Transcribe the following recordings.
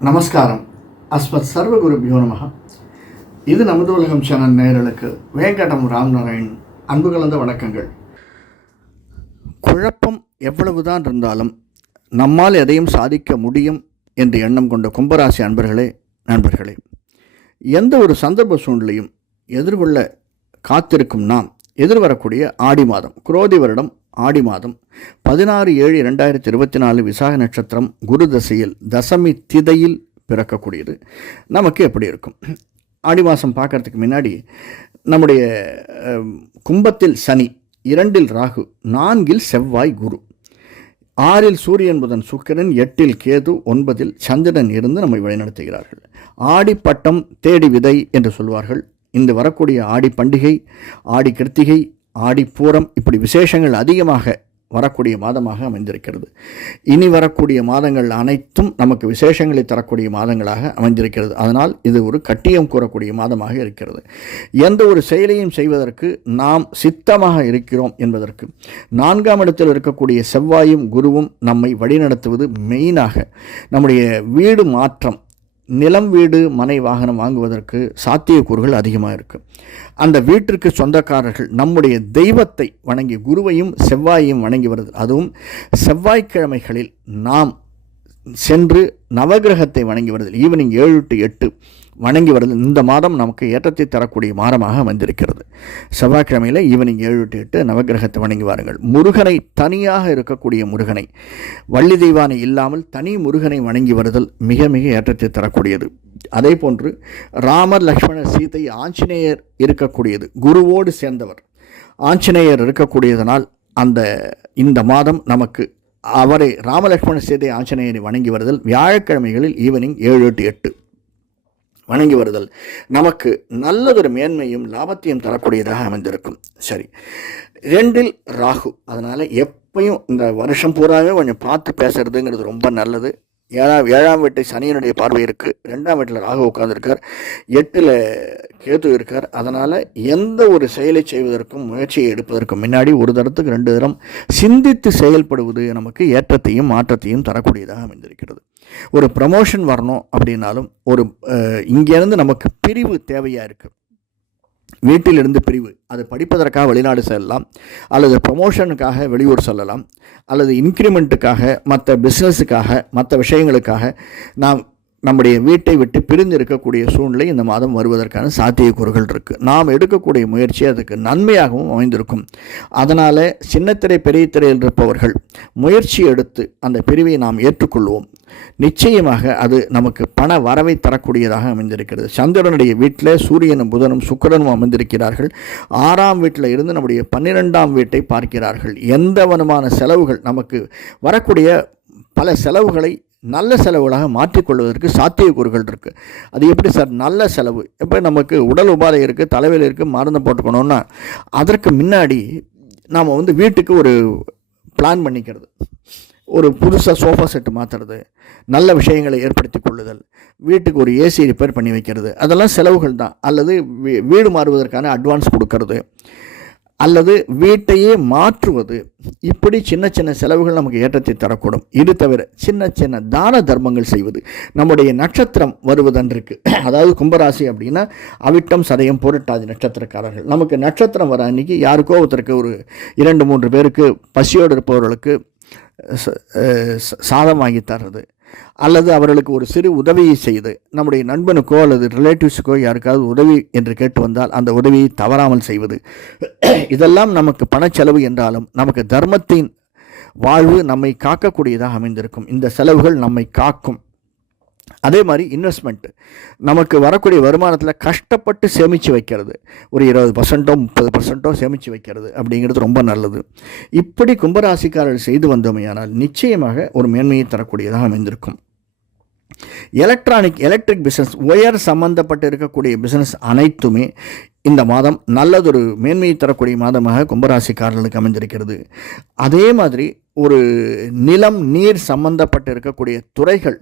நமஸ்காரம். அஸ்மத் சர்வகுருபியோ நமக இது நமது உலகம் சேனல் நேயர்களுக்கு வேங்கடம் ராம்நாராயண் அன்பு கலந்த வணக்கங்கள். குழப்பம் எவ்வளவுதான் இருந்தாலும் நம்மால் எதையும் சாதிக்க முடியும் என்று எண்ணம் கொண்ட கும்பராசி அன்பர்களே நண்பர்களே எந்த ஒரு சந்தர்ப்ப சூழ்நிலையும் எதிர்கொள்ள காத்திருக்கும் நாம் எதிர்வரக்கூடிய ஆடி மாதம் குரோதி வருடம் ஆடி மாதம் பதினாறு ஏழு இரண்டாயிரத்தி இருபத்தி நாலு விசாக நட்சத்திரம் குரு தசையில் தசமி திதையில் பிறக்கக்கூடியது. நமக்கு எப்படி இருக்கும்? ஆடி மாதம் பார்க்கறதுக்கு முன்னாடி நம்முடைய கும்பத்தில் சனி இரண்டில் ராகு நான்கில் செவ்வாய் குரு. ஆறில் சூரியன் புதன் சுக்கிரன் எட்டில் கேது ஒன்பதில் சந்திரன் இருந்து நம்மை வழிநடத்துகிறார்கள். ஆடிப்பட்டம் தேடி விதை என்று சொல்வார்கள். இந்த வரக்கூடிய ஆடி பண்டிகை ஆடி கிருத்திகை ஆடிப்பூரம் இப்படி விசேஷங்கள் அதிகமாக வரக்கூடிய மாதமாக அமைந்திருக்கிறது. இனி வரக்கூடிய மாதங்கள் அனைத்தும் நமக்கு விசேஷங்களை தரக்கூடிய மாதங்களாக அமைந்திருக்கிறது. அதனால் இது ஒரு கட்டியம் கூறக்கூடிய மாதமாக இருக்கிறது. எந்த ஒரு செயலையும் செய்வதற்கு நாம் சித்தமாக இருக்கிறோம் என்பதற்கு. நான்காம் இடத்தில் இருக்கக்கூடிய செவ்வாயும் குருவும் நம்மை வழிநடத்துவது மெயினாக நம்முடைய வீடு மாற்றம் நிலம் வீடு மனை வாகனம் வாங்குவதற்கு சாத்தியக்கூறுகள் அதிகமாக இருக்குது அந்த வீட்டிற்கு சொந்தக்காரர்கள் நம்முடைய தெய்வத்தை வணங்கி குருவையும் செவ்வாயையும் வணங்கி வருது அதுவும் செவ்வாய்க்கிழமைகளில் நாம் சென்று நவகிரகத்தை வணங்கி வருதல். ஈவினிங் ஏழு டு எட்டு. வணங்கி வருதல் இந்த மாதம் நமக்கு ஏற்றத்தை தரக்கூடிய மாதமாக அமைந்திருக்கிறது. செவ்வாய்க்கிழமையில் ஈவினிங் ஏழு டு எட்டு நவகிரகத்தை வணங்கி வாருங்கள். முருகனை தனியாக இருக்கக்கூடிய முருகனை வள்ளி தெய்வானை இல்லாமல் தனி முருகனை வணங்கி வருதல் மிக மிக ஏற்றத்தை தரக்கூடியது. அதே போன்று ராமர் லக்ஷ்மணர் சீதை ஆஞ்சநேயர் இருக்கக்கூடியது. குருவோடு சேர்ந்தவர். ஆஞ்சநேயர் இருக்கக்கூடியதனால் அந்த இந்த மாதம் நமக்கு அவரை ராமலக்ஷ்மண சீதை ஆஞ்சநேயரை வணங்கி வருதல் வியாழக்கிழமைகளில் ஈவினிங் ஏழு எட்டு எட்டு. வணங்கி வருதல். நமக்கு நல்லதொரு மேன்மையும் லாபத்தையும் தரக்கூடியதாக அமைந்திருக்கும். சரி. ரெண்டில் ராகு. அதனால் எப்பையும் இந்த வருஷம் பூராவே கொஞ்சம் பார்த்து பேசுகிறதுங்கிறது ரொம்ப நல்லது. ஏழாம் ஏழாம் வீட்டை சனியனுடைய பார்வை இருக்குது ரெண்டாம் வீட்டில் ராகு உட்காந்துருக்கார் எட்டில் கேது இருக்கார். அதனால் எந்த ஒரு செயலை செய்வதற்கும் முயற்சியை எடுப்பதற்கும் முன்னாடி ஒரு தரத்துக்கு ரெண்டு தரம் சிந்தித்து செயல்படுவது நமக்கு ஏற்றத்தையும் மாற்றத்தையும் தரக்கூடியதாக அமைந்திருக்கிறது. ஒரு ப்ரமோஷன் வரணும் அப்படின்னாலும் ஒரு இங்கேருந்து நமக்கு பிரிவு தேவையாக இருக்குது வீட்டிலிருந்து பிரிவு. அது படிப்பதற்காக வெளிநாடு செல்லலாம். அல்லது ப்ரமோஷனுக்காக வெளியூர் செல்லலாம். அல்லது இன்க்ரிமெண்ட்டுக்காக மற்ற பிஸ்னஸுக்காக மற்ற விஷயங்களுக்காக நாம் நம்முடைய வீட்டை விட்டு பிரிந்து இருக்கக்கூடிய சூழ்நிலை இந்த மாதம் வருவதற்கான சாத்தியக்கூறுகள் இருக்குது நாம் எடுக்கக்கூடிய முயற்சி அதுக்கு நன்மையாகவும் அமைந்திருக்கும். அதனால் சின்னத்திரை பெரிய திரையில் இருப்பவர்கள் முயற்சி எடுத்து அந்த பிரிவை நாம் ஏற்றுக்கொள்வோம். நிச்சயமாக அது நமக்கு பண வரவை தரக்கூடியதாக அமைந்திருக்கிறது. சந்திரனுடைய வீட்டில் சூரியனும் புதனும் சுக்கிரனும் அமைந்திருக்கிறார்கள் ஆறாம் வீட்டில் இருந்து நம்முடைய பன்னிரெண்டாம் வீட்டை பார்க்கிறார்கள். எந்த விதமான செலவுகள் நமக்கு வரக்கூடிய பல செலவுகளை நல்ல செலவுகளாக மாற்றிக்கொள்வதற்கு சாத்தியக்கூறுகள் இருக்குது அது எப்படி சார்? நல்ல செலவு. இப்போ நமக்கு உடல் உபாதை இருக்குது தலைவலி இருக்குது மருந்து போட்டுக்கணும்னா அதற்கு முன்னாடி நாம் வந்து வீட்டுக்கு ஒரு பிளான் பண்ணிக்கிறது. ஒரு புதுசாக சோஃபா செட்டு மாற்றுறது நல்ல விஷயங்களை ஏற்படுத்தி கொள்ளுதல் வீட்டுக்கு ஒரு ஏசி ரிப்பேர் பண்ணி வைக்கிறது. அதெல்லாம் செலவுகள் தான். அல்லது வீ- வீடு மாறுவதற்கான அட்வான்ஸ் கொடுக்கறது. அல்லது வீட்டையே மாற்றுவது. இப்படி சின்ன சின்ன செலவுகள் நமக்கு ஏற்றத்தை தரக்கூடும். இது தவிர சின்ன சின்ன தான தர்மங்கள் செய்வது. நம்முடைய நட்சத்திரம் வருவதன்றிருக்கு. அதாவது கும்பராசி அப்படின்னா அவிட்டம் சதயம் பொருட்டாதி நட்சத்திரக்காரர்கள். நமக்கு நட்சத்திரம் வர அன்னைக்கு யாருக்கோ ஒருத்தருக்கு ஒரு இரண்டு மூன்று பேருக்கு பசியோடு இருப்பவர்களுக்கு சாதம் வாங்கி தர்றது. அல்லது அவர்களுக்கு ஒரு சிறு உதவியை செய்து நம்முடைய நண்பனுக்கோ அல்லது ரிலேட்டிவ்ஸுக்கோ யாருக்காவது உதவி என்று கேட்டு வந்தால் அந்த உதவியை தவறாமல் செய்வது. இதெல்லாம் நமக்கு பணச்செலவு என்றாலும் நமக்கு தர்மத்தின் வாழ்வு நம்மை காக்கக்கூடியதாக அமைந்திருக்கும். இந்த செலவுகள் நம்மை காக்கும். அதே மாதிரி இன்வெஸ்ட்மெண்ட் நமக்கு வரக்கூடிய வருமானத்தில் கஷ்டப்பட்டு சேமித்து வைக்கிறது. ஒரு இருபது பர்சன்ட்டோ முப்பது பர்சன்ட்டோ சேமித்து வைக்கிறது அப்படிங்கிறது ரொம்ப நல்லது. இப்படி கும்பராசிக்காரர்கள் செய்து வந்தோமையானால் நிச்சயமாக ஒரு மேன்மையை தரக்கூடியதாக அமைந்திருக்கும். எலக்ட்ரானிக் எலக்ட்ரிக் பிஸ்னஸ் ஒயர் சம்மந்தப்பட்டு இருக்கக்கூடிய பிஸ்னஸ் அனைத்துமே இந்த மாதம் நல்லதொரு மேன்மையை தரக்கூடிய மாதமாக கும்பராசிக்காரர்களுக்கு அமைந்திருக்கிறது. அதே மாதிரி ஒரு நிலம் நீர் சம்பந்தப்பட்டு இருக்கக்கூடிய துறைகள்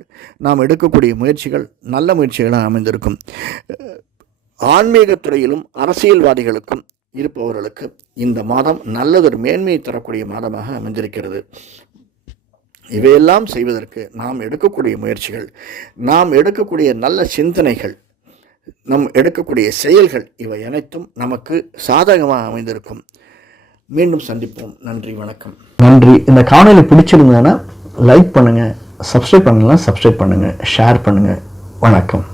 நாம் எடுக்கக்கூடிய முயற்சிகள் நல்ல முயற்சிகளாக அமைந்திருக்கும். ஆன்மீகத்துறையிலும் அரசியல்வாதிகளுக்கும் இருப்பவர்களுக்கு இந்த மாதம் நல்லதொரு மேன்மையை தரக்கூடிய மாதமாக அமைந்திருக்கிறது. இவையெல்லாம் செய்வதற்கு நாம் எடுக்கக்கூடிய முயற்சிகள் நாம் எடுக்கக்கூடிய நல்ல சிந்தனைகள் நம் எடுக்கக்கூடிய செயல்கள் இவை அனைத்தும் நமக்கு சாதகமாக அமைந்திருக்கும். மீண்டும் சந்திப்போம். நன்றி வணக்கம். நன்றி. இந்த காணொலி பிடிச்சிருந்ததுன்னா லைக் பண்ணுங்கள் சப்ஸ்கிரைப் பண்ணலாம் சப்ஸ்கிரைப் பண்ணுங்கள் ஷேர் பண்ணுங்கள் வணக்கம்.